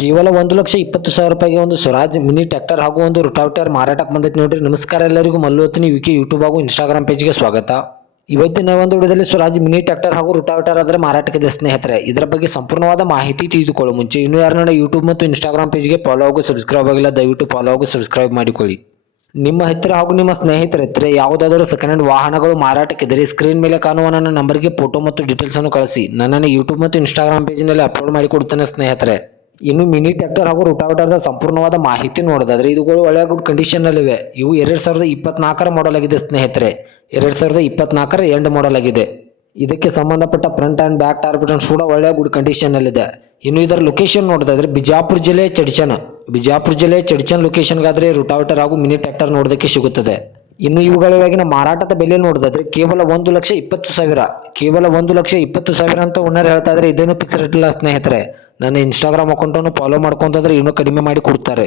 ಕೇವಲ 1,20,000 ರೂಪಾಯಿಗೆ ಒಂದು ಸ್ವರಾಜ್ ಮಿನಿ ಟ್ರ್ಯಾಕ್ಟರ್ ಹಾಗೂ ಒಂದು ರೋಟಾವೇಟರ್ ಮಾರಾಟಕ್ಕೆ ಬಂದೈತೆ ನೋಡ್ರಿ. ನಮಸ್ಕಾರ ಎಲ್ಲರಿಗೂ, ಮಲ್ಲುವತ್ತಿನಿ ವಿಕೆ ಯೂಟ್ಯೂಬ್ ಹಾಗೂ ಇನ್ಸ್ಟಾಗ್ರಾಮ್ ಪೇಜ್ಗೆ ಸ್ವಾಗತ. ಇವತ್ತಿನ ಒಂದು ವಿಡಿಯೋದಲ್ಲಿ ಸ್ವರಾಜ್ ಮಿನಿ ಟ್ರ್ಯಾಕ್ಟರ್ ಹಾಗೂ ರೋಟಾವೇಟರ್ ಅದರ ಮಾರಾಟಕ್ಕಿದೆ ಸ್ನೇಹಿತರೆ. ಇದರ ಬಗ್ಗೆ ಸಂಪೂರ್ಣವಾದ ಮಾಹಿತಿ ತಿಳಿದುಕೊಳ್ಳೋ ಮುಂಚೆ ಇನ್ನೂ ಯಾರನ್ನ ಯೂಟ್ಯೂಬ್ ಮತ್ತು ಇನ್ಸ್ಟಾಗ್ರಾಮ್ ಪೇಜ್ಗೆ ಫಾಲೋ ಹಾಗೂ ಸಬ್ಸ್ಕ್ರೈಬ್ ಆಗಿಲ್ಲ, ದಯವಿಟ್ಟು ಫಾಲೋ ಹಾಗೂ ಸಬ್ಸ್ಕ್ರೈಬ್ ಮಾಡಿಕೊಳ್ಳಿ. ನಿಮ್ಮ ಹತ್ತಿರ ಹಾಗೂ ನಿಮ್ಮ ಸ್ನೇಹಿತರ ಹತ್ತಿರ ಯಾವುದಾದರೂ ಸೆಕೆಂಡ್ ಹ್ಯಾಂಡ್ ವಾಹನಗಳು ಮಾರಾಟಕ್ಕಿದ್ದರೆ ಸ್ಕ್ರೀನ್ ಮೇಲೆ ಕಾಣುವ ನನ್ನ ನಂಬರ್ಗೆ ಫೋಟೋ ಮತ್ತು ಡೀಟೇಲ್ಸ್ ಅನ್ನು ಕಳಿಸಿ. ನನ್ನನ್ನು ಯೂಟ್ಯೂಬ್ ಮತ್ತು ಇನ್ಸ್ಟಾಗ್ರಾಮ್ ಪೇಜ್ನಲ್ಲಿ ಅಪ್ಲೋಡ್ ಮಾಡಿ ಕೊಡ್ತೇನೆ ಸ್ನೇಹಿತರೆ. ಇನ್ನು ಮಿನಿ ಟ್ರ್ಯಾಕ್ಟರ್ ಹಾಗೂ ರೋಟಾವೇಟರ್ದ ಸಂಪೂರ್ಣವಾದ ಮಾಹಿತಿ ನೋಡೋದಾದ್ರೆ ಇವುಗಳು ಒಳ್ಳೆಯ ಗುಡ್ ಕಂಡೀಷನ್ನಲ್ಲಿವೆ. ಇವು 2024 ಮಾಡಲ್ ಆಗಿದೆ ಸ್ನೇಹಿತರೆ. 2024 ಎಂಡ್ ಮಾಡಲ್ ಆಗಿದೆ. ಇದಕ್ಕೆ ಸಂಬಂಧಪಟ್ಟ front and back tyre buttons ಕೂಡ ಒಳ್ಳೆಯ ಗುಡ್ ಕಂಡೀಷನ್ನಲ್ಲಿದೆ. ಇನ್ನು ಇದರ ಲೊಕೇಶನ್ ನೋಡೋದಾದ್ರೆ ಬಿಜಾಪುರ ಜಿಲ್ಲೆ ಚಡ್ಚನ್ ಲೊಕೇಶನ್ಗಾದರೆ ರೋಟಾವೇಟರ್ ಹಾಗೂ ಮಿನಿ ಟ್ರ್ಯಾಕ್ಟರ್ ನೋಡೋದಕ್ಕೆ ಸಿಗುತ್ತದೆ. ಇನ್ನು ಇವುಗಳ ಇವಾಗಿನ ಮಾರಾಟದ ಬೆಲೆ ನೋಡೋದಾದ್ರೆ ಕೇವಲ 1,20,000 ಕೇವಲ 1,20,000 ಅಂತ ಓನರ್ ಹೇಳ್ತಾ ಇದ್ರೆ. ಇದೇನು ಫಿಕ್ಸ್ ರೇಟ್ ಇಲ್ಲ ಸ್ನೇಹಿತರೆ. ನನ್ನ ಇನ್ಸ್ಟಾಗ್ರಾಮ್ ಅಕೌಂಟನ್ನು ಫಾಲೋ ಮಾಡ್ಕೊಂತಂದ್ರೆ ಇನ್ನೂ ಕಡಿಮೆ ಮಾಡಿ ಕೊಡ್ತಾರೆ.